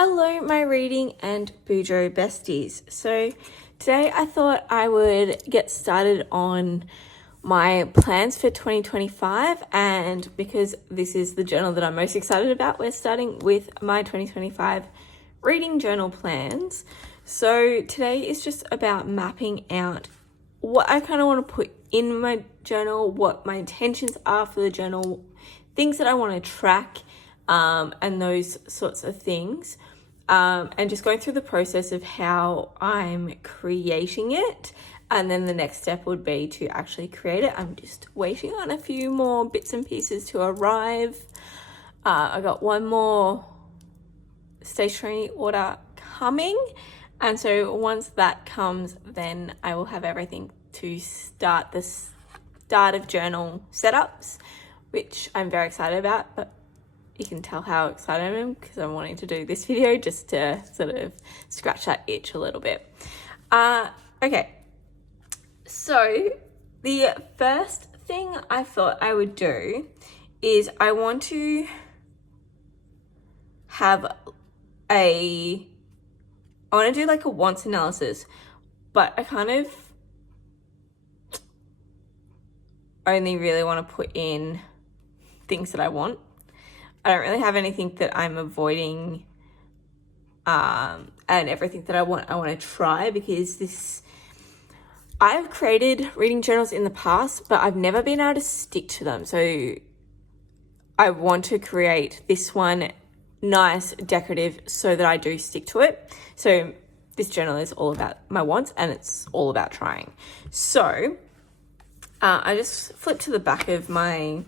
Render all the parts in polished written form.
Hello, my reading and Boudreaux besties. So today I thought I would get started on my plans for 2025, and because this is the journal that I'm most excited about, we're starting with my 2025 reading journal plans. So today is just about mapping out what I kind of want to put in my journal, what my intentions are for the journal, things that I want to track, and those sorts of things. And just going through the process of how I'm creating it. And then the next step would be to actually create it. I'm just waiting on a few more bits and pieces to arrive. I got one more stationery order coming. And so once that comes, then I will have everything to start the start of journal setups, which I'm very excited about. But you can tell how excited I am because I'm wanting to do this video just to sort of scratch that itch a little bit. Okay, so the first thing I thought I would do is I want to do like a wants analysis, but I kind of only really want to put in things that I want. I don't really have anything that I'm avoiding, and everything that I want to try, because I've created reading journals in the past, but I've never been able to stick to them. So I want to create this one nice, decorative, so that I do stick to it. So this journal is all about my wants, and it's all about trying. So I just flipped to the back of my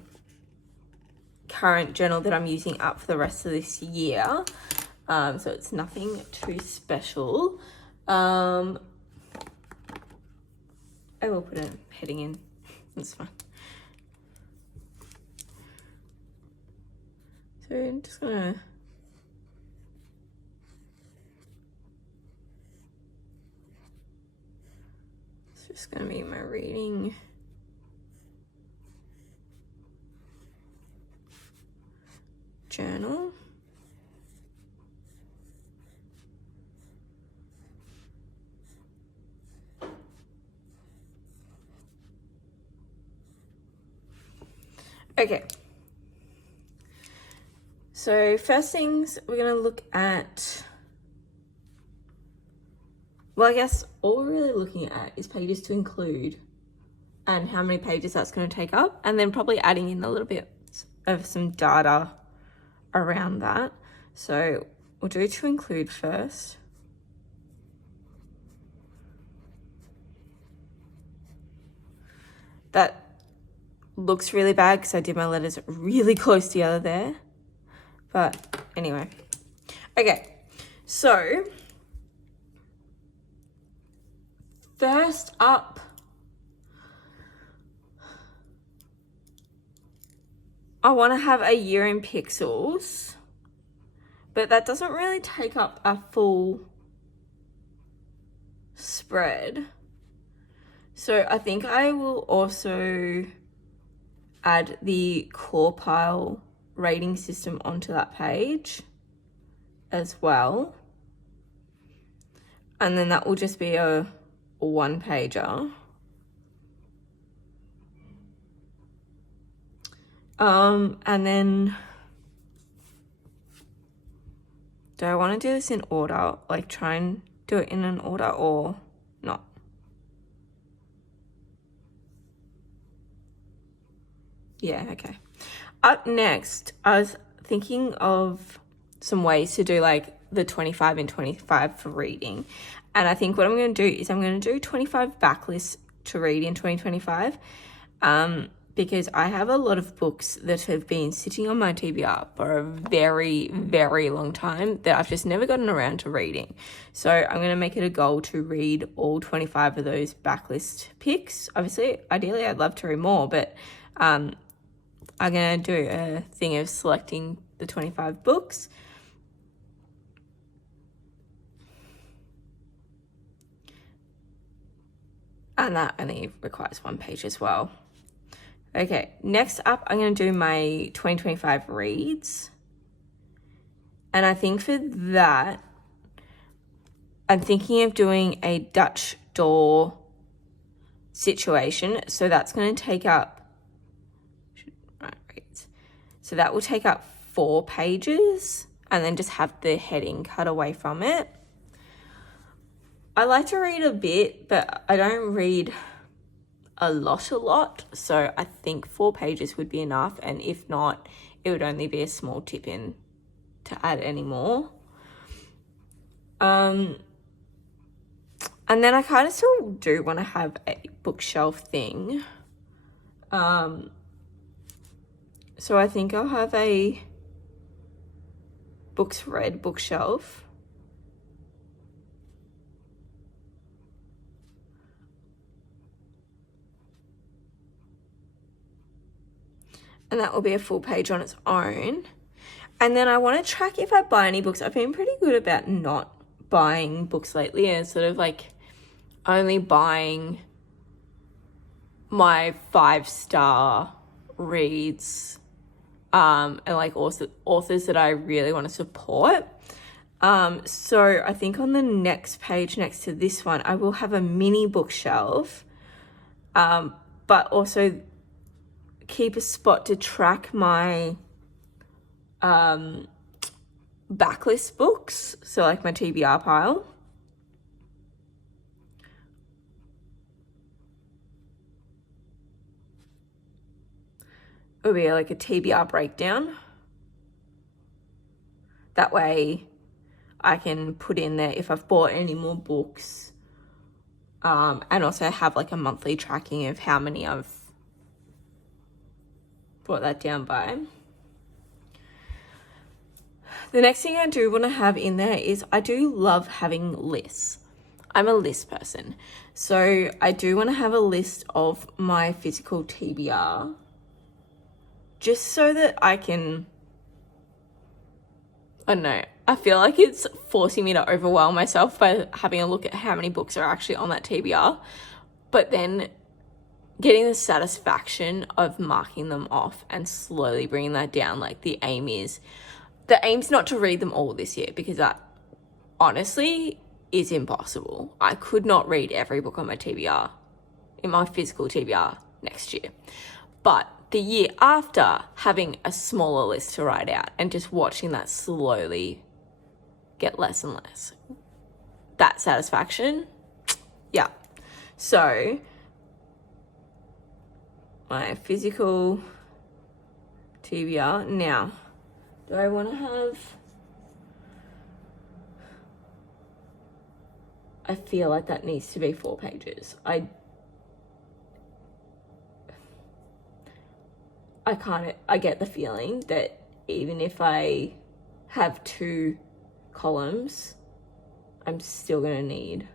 current journal that I'm using up for the rest of this year. So it's nothing too special. I will put a heading in. That's fine. So I'm just gonna be my reading journal. Okay. So first things we're going to look at, well, I guess all we're really looking at is pages to include and how many pages that's going to take up, and then probably adding in a little bit of some data around that. So we'll do to include first. That looks really bad because I did my letters really close together there. But anyway. Okay, so first up, I want to have a year in pixels, but that doesn't really take up a full spread. So I think I will also add the core pile rating system onto that page as well. And then that will just be a one pager. And then do I want to do this in order? Like try and do it in an order or not? Yeah, okay. Up next, I was thinking of some ways to do like the 25 and 25 for reading. And I think what I'm going to do is I'm going to do 25 backlists to read in 2025. Because I have a lot of books that have been sitting on my TBR for a very, very long time that I've just never gotten around to reading. So I'm going to make it a goal to read all 25 of those backlist picks. Obviously, ideally, I'd love to read more, but I'm going to do a thing of selecting the 25 books. And that only requires one page as well. Okay, next up, I'm going to do my 2025 reads. And I think for that, I'm thinking of doing a Dutch door situation. So that's going to take up, so that will take up 4 pages and then just have the heading cut away from it. I like to read a bit, but I don't read a lot. So I think 4 pages would be enough. And if not, it would only be a small tip in to add any more. And then I kind of still do want to have a bookshelf thing. So I think I'll have a books read bookshelf. And that will be a full page on its own. And then I want to track if I buy any books. I've been pretty good about not buying books lately and sort of like only buying my 5-star reads and like authors that I really want to support. So I think on the next page next to this one, I will have a mini bookshelf, but also keep a spot to track my backlist books, so like my TBR pile. It will be like a TBR breakdown. That way I can put in there if I've bought any more books, and also have like a monthly tracking of how many I've brought that down by. The next thing I do want to have in there is I do love having lists. I'm a list person. So I do want to have a list of my physical TBR just so that I can, I don't know, I feel like it's forcing me to overwhelm myself by having a look at how many books are actually on that TBR, but then getting the satisfaction of marking them off and slowly bringing that down. Like the aim's not to read them all this year, because that honestly is impossible. I could not read every book on my TBR, in my physical TBR next year. But the year after, having a smaller list to write out and just watching that slowly get less and less. That satisfaction, yeah. So my physical TBR. Now, do I want to have, I feel like that needs to be 4 pages. I get the feeling that even if I have 2 columns, I'm still going to need,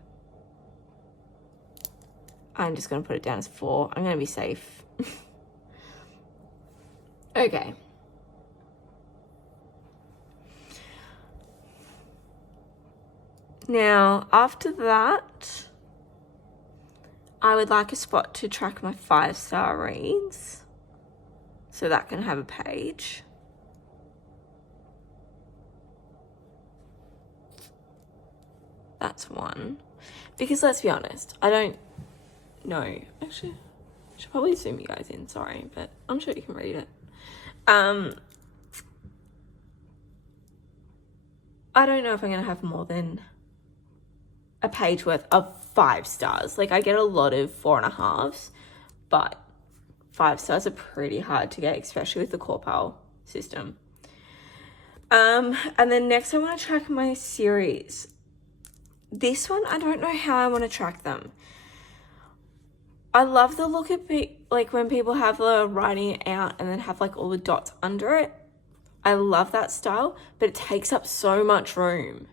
I'm just going to put it down as 4. I'm going to be safe. Okay. Now, after that, I would like a spot to track my 5-star reads. So that can have a page. That's one. Because let's be honest, I don't know. Actually, I should probably zoom you guys in, sorry, but I'm sure you can read it. I don't know if I'm going to have more than a page worth of 5 stars. Like I get a lot of 4.5s, but 5 stars are pretty hard to get, especially with the quartile system. And then next I want to track my series. This one, I don't know how I want to track them. I love the look of like when people have the writing it out and then have like all the dots under it. I love that style, but it takes up so much room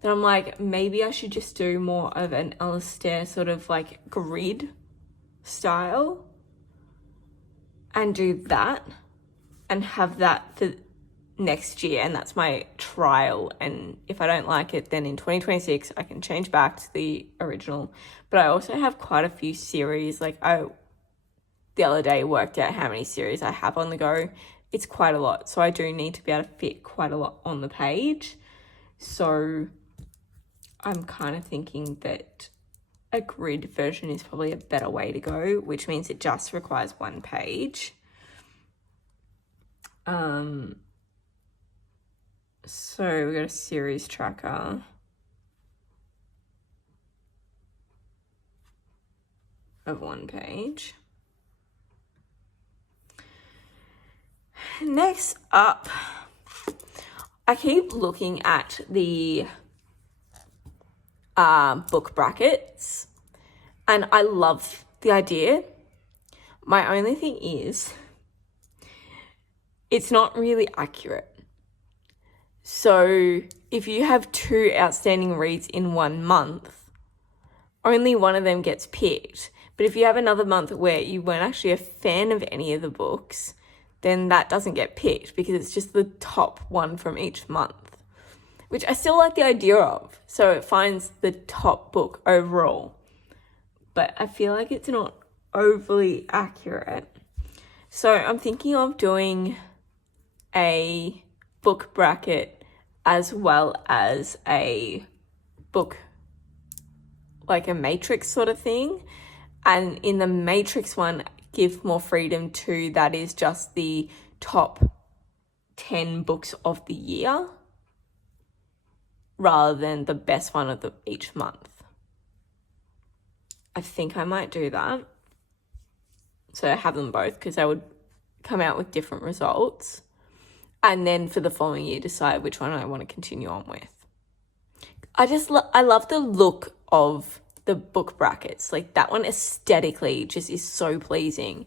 that I'm like, maybe I should just do more of an Alistair sort of like grid style and do that and have that for next year. And that's my trial. And if I don't like it, then in 2026, I can change back to the original. But I also have quite a few series. Like I, the other day, worked out how many series I have on the go it's quite a lot. So I do need to be able to fit quite a lot on the page. So I'm kind of thinking that a grid version is probably a better way to go, which means it just requires one page. So we got a series tracker. Of one page. Next up, I keep looking at the book brackets, and I love the idea. My only thing is, it's not really accurate. So if you have 2 outstanding reads in 1 month, only one of them gets picked. But if you have another month where you weren't actually a fan of any of the books, then that doesn't get picked because it's just the top one from each month, which I still like the idea of. So it finds the top book overall, but I feel like it's not overly accurate. So I'm thinking of doing a book bracket as well as a book, like a matrix sort of thing. And in the matrix one, give more freedom to that is just the top 10 books of the year rather than the best one of each month. I think I might do that. So I have them both because they would come out with different results. And then for the following year, decide which one I want to continue on with. I love the look of the book brackets. Like that one aesthetically just is so pleasing,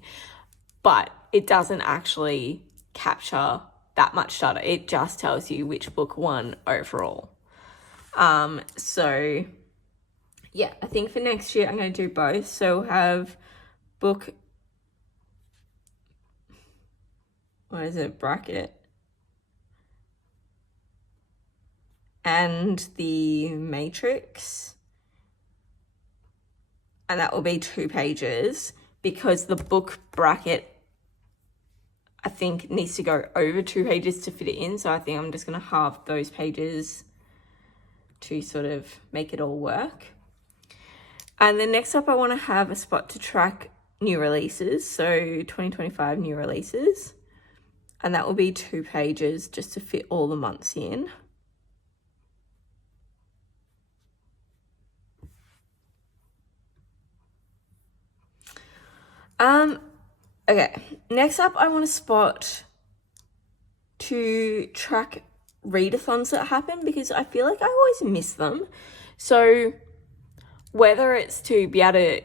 but it doesn't actually capture that much data. It just tells you which book won overall. So yeah, I think for next year I'm going to do both. So we'll have book, bracket, and the matrix. And that will be 2 pages because the book bracket, I think, needs to go over 2 pages to fit it in. So I think I'm just going to halve those pages to sort of make it all work. And then next up, I want to have a spot to track new releases. So 2025 new releases. And that will be 2 pages just to fit all the months in. Okay, next up, I want a spot to track readathons that happen because I feel like I always miss them. So whether it's to be able to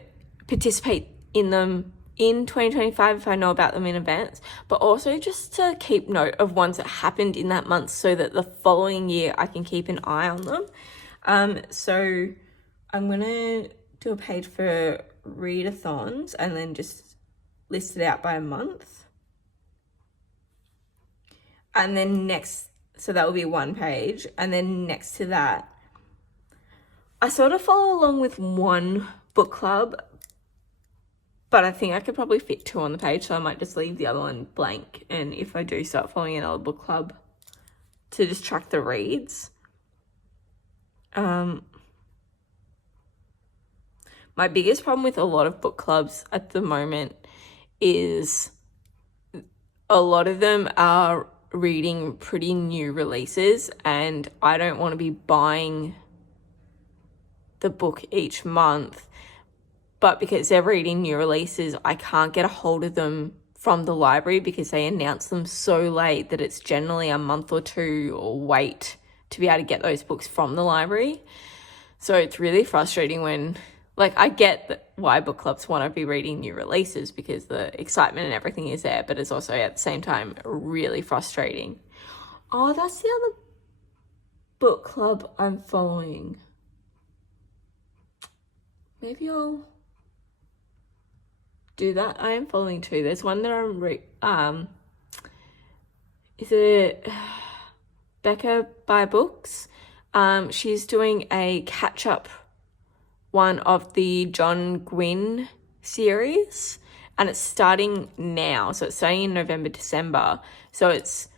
participate in them in 2025 if I know about them in advance, but also just to keep note of ones that happened in that month so that the following year I can keep an eye on them. So I'm going to do a page for readathons and then just list it out by a month. And then so that will be 1 page. And then next to that, I sort of follow along with 1 book club, but I think I could probably fit 2 on the page. So I might just leave the other one blank. And if I do start following another book club, to just track the reads. My biggest problem with a lot of book clubs at the moment is a lot of them are reading pretty new releases, and I don't want to be buying the book each month, but because they're reading new releases, I can't get a hold of them from the library because they announce them so late that it's generally a month or 2 or wait to be able to get those books from the library. So it's really frustrating when, like, I get why book clubs want to be reading new releases because the excitement and everything is there, but it's also at the same time really frustrating. Oh, that's the other book club I'm following. Maybe I'll do that. I am following 2. There's one that I'm is it Becca by Books? She's doing a catch-up one of the John Gwynne series, and it's starting now. So it's starting in November, December. So it's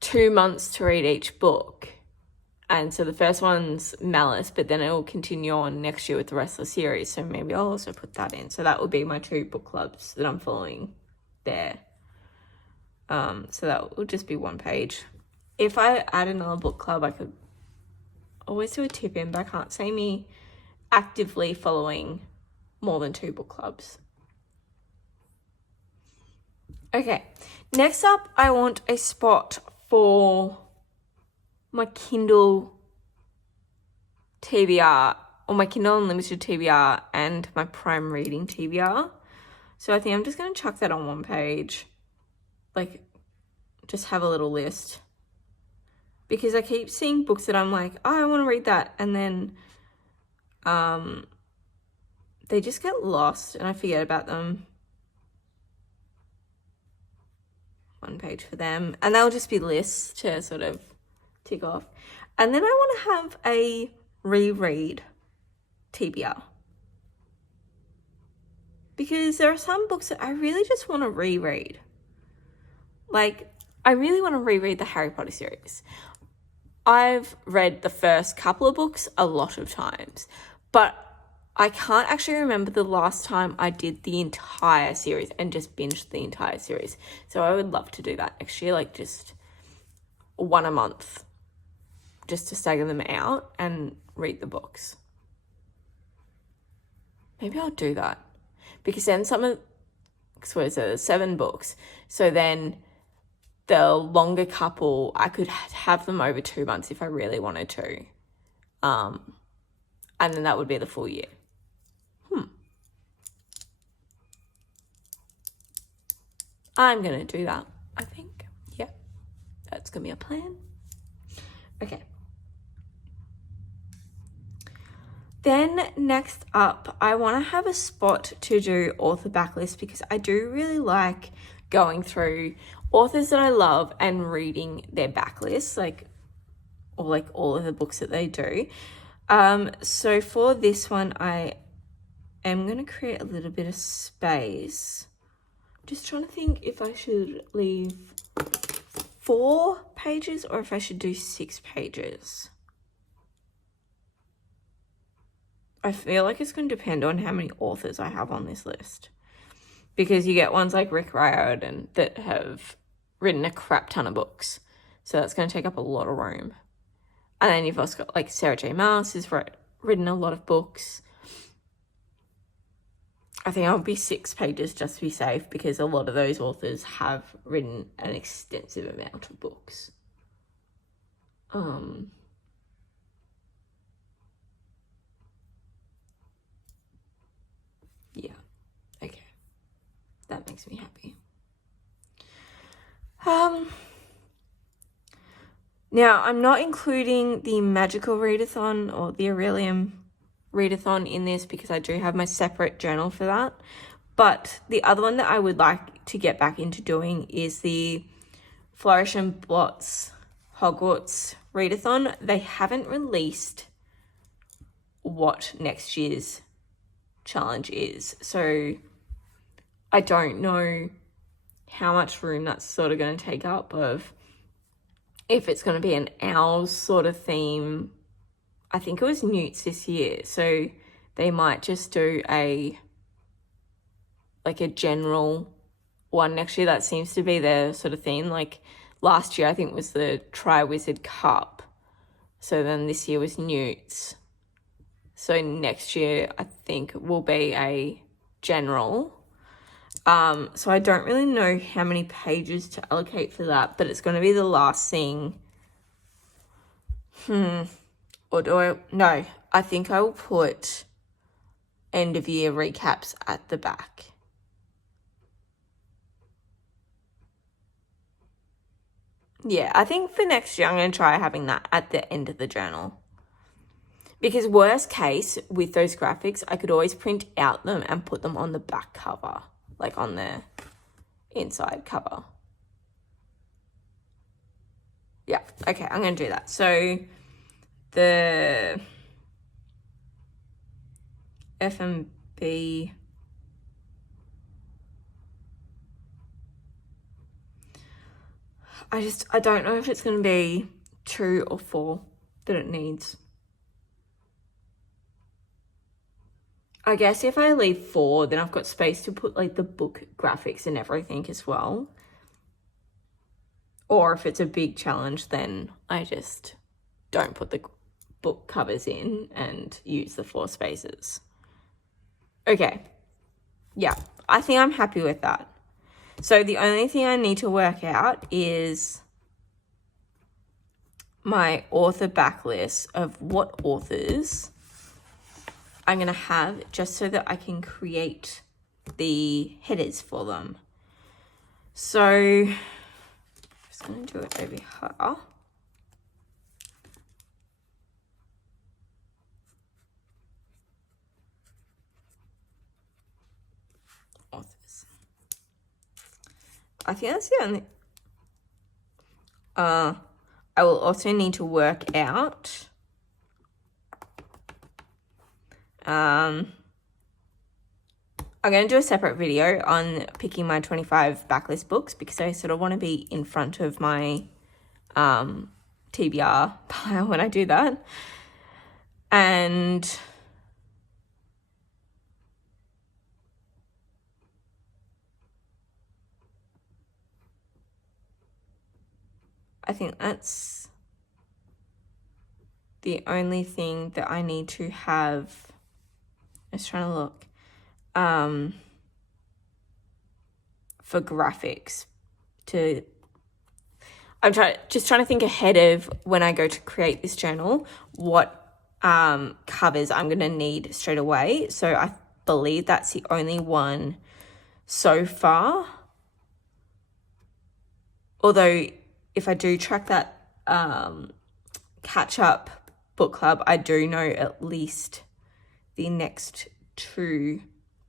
2 months to read each book. And so the first one's Malice, but then it will continue on next year with the rest of the series. So maybe I'll also put that in. So that would be my 2 book clubs that I'm following there. So that will just be 1 page. If I add another book club, I could always do a tip in, but I can't see me actively following more than 2 book clubs. Okay, next up, I want a spot for my Kindle TBR, or my Kindle Unlimited TBR, and my Prime Reading TBR. So I think I'm just going to chuck that on 1 page. Like, just have a little list. Because I keep seeing books that I'm like, oh, I want to read that. And then they just get lost and I forget about them. 1 page for them. And they'll just be lists to sort of tick off. And then I want to have a reread TBR. Because there are some books that I really just want to reread. Like, I really want to reread the Harry Potter series. I've read the first couple of books a lot of times, but I can't actually remember the last time I did the entire series and just binged the entire series. So I would love to do that next year, like just 1 a month, just to stagger them out and read the books. Maybe I'll do that, because then there's 7 books. So then the longer couple, I could have them over 2 months if I really wanted to. And then that would be the full year. I'm going to do that, I think. Yeah, that's going to be a plan. Okay. Then next up, I want to have a spot to do author backlist, because I do really like going through authors that I love and reading their backlists, or all of the books that they do. So for this one, I am going to create a little bit of space. Just trying to think if I should leave 4 pages or if I should do 6 pages. I feel like it's going to depend on how many authors I have on this list. Because you get ones like Rick Riordan that have written a crap ton of books. So that's going to take up a lot of room. And then you've also got like Sarah J. Maas who's written a lot of books. I think I'll be 6 pages just to be safe, because a lot of those authors have written an extensive amount of books. Yeah. Okay. That makes me happy. Now, I'm not including the Magical Readathon or the Aurelium Readathon in this, because I do have my separate journal for that. But the other one that I would like to get back into doing is the Flourish and Blot's Hogwarts Readathon. They haven't released what next year's challenge is, so I don't know how much room that's sort of going to take up, of if it's going to be an owls sort of theme. I think it was newts this year, so they might just do a general one next year. That seems to be their sort of theme. Like last year I think was the Triwizard Cup, so then this year was newts. So next year I think will be a general. So I don't really know how many pages to allocate for that, but it's going to be the last thing. Or do I? No, I think I will put end of year recaps at the back. Yeah, I think for next year I'm going to try having that at the end of the journal. Because worst case, with those graphics, I could always print out them and put them on the back cover, like on the inside cover. Yeah, okay, I'm going to do that. So the FMB I don't know if it's going to be 2 or 4 that it needs. I guess if I leave 4, then I've got space to put like the book graphics and everything as well. Or if it's a big challenge, then I just don't put the book covers in and use the 4 spaces. Okay. Yeah, I think I'm happy with that. So the only thing I need to work out is my author backlist of what authors I'm going to have, just so that I can create the headers for them. So I'm just going to do it over here. Authors. I think that's the only... I will also need to work out I'm going to do a separate video on picking my 25 backlist books, because I sort of want to be in front of my TBR pile when I do that. And I think that's the only thing that I need to have. I was trying to look for graphics to... I'm just trying to think ahead of when I go to create this journal, what covers I'm going to need straight away. So I believe that's the only one so far. Although if I do track that catch-up book club, I do know at least the next 2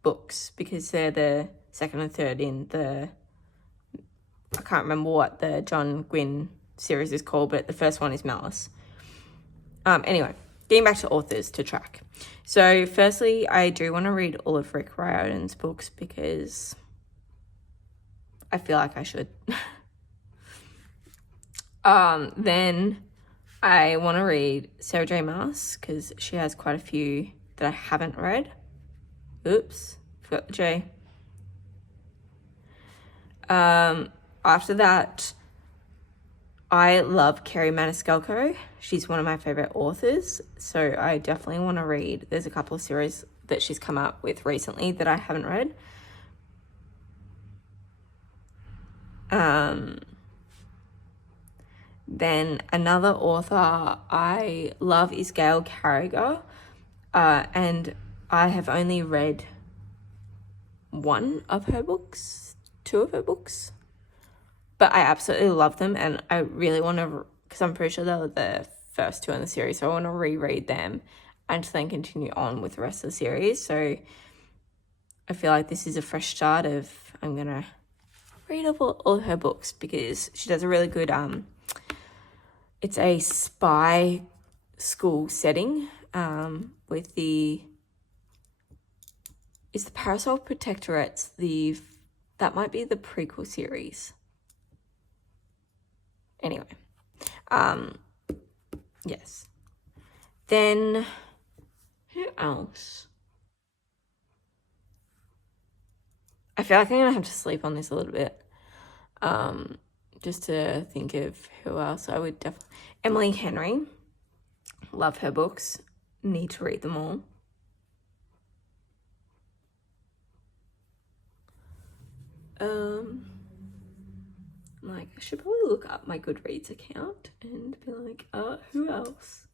books, because they're the second and third in the... I can't remember what the John Gwynne series is called, but the first one is Malice. Anyway, getting back to authors to track. So firstly, I do want to read all of Rick Riordan's books, because I feel like I should. Then I want to read Sarah J. Maas, because she has quite a few that I haven't read. Oops, forgot the J. After that, I love Kerri Maniscalco. She's one of my favorite authors, so I definitely want to read. There's a couple of series that she's come up with recently that I haven't read. Then another author I love is Gail Carriger, and I have only read 1 of her books, 2 of her books, but I absolutely love them, and I really want to, because I'm pretty sure they were the first 2 in the series, so I want to reread them and then continue on with the rest of the series. So I feel like this is a fresh start of, I'm going to read all her books, because she does a really good, it's a spy school setting, with is the Parasol Protectorates that might be the prequel series. Anyway, yes. Then, who else? I feel like I'm going to have to sleep on this a little bit, just to think of who else I would definitely... Emily Henry, love her books, need to read them all. Like, I should probably look up my Goodreads account and be like, who else?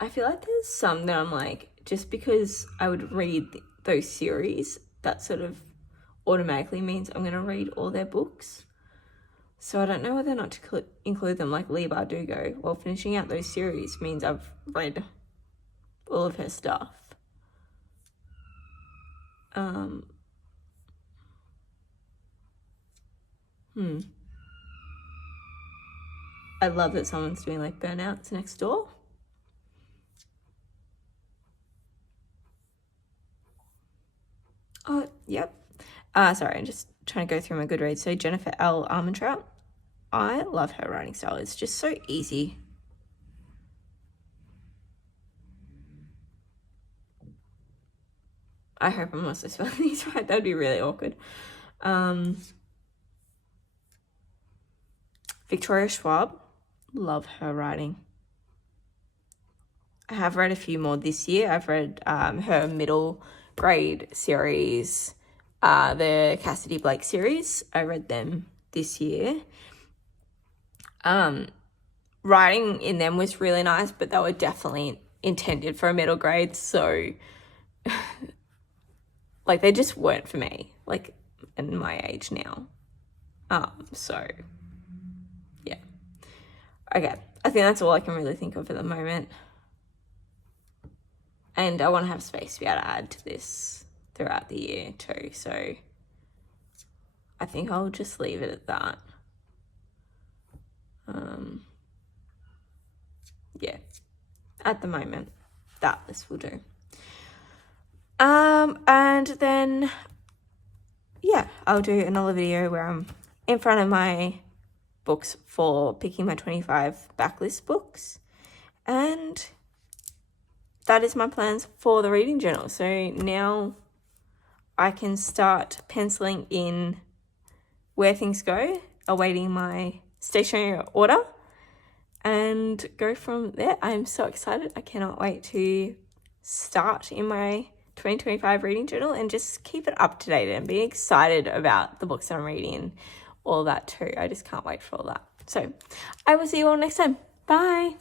I feel like there's some that I'm like, just because I would read those series, that sort of automatically means I'm going to read all their books. So I don't know whether or not to include them, like Leigh Bardugo. Well, finishing out those series means I've read all of her stuff. I love that someone's doing like burnouts next door. Yep. Sorry, I'm just trying to go through my Goodreads. So Jennifer L. Armentrout. I love her writing style. It's just so easy. I hope I'm also spelling these right. That would be really awkward. Victoria Schwab. Love her writing. I have read a few more this year. I've read her middle grade series, the Cassidy Blake series. I read them this year. Writing in them was really nice, but they were definitely intended for a middle grade, so like they just weren't for me, like in my age now. So yeah. Okay, I think that's all I can really think of at the moment. And I want to have space to be able to add to this throughout the year too, so I think I'll just leave it at that. Yeah, at the moment, that list will do. And then, yeah, I'll do another video where I'm in front of my books for picking my 25 backlist books. And that is my plans for the reading journal. So now I can start penciling in where things go, awaiting my stationery order, and go from there. I'm so excited. I cannot wait to start in my 2025 reading journal and just keep it up to date and be excited about the books that I'm reading and all that too. I just can't wait for all that. So I will see you all next time. Bye.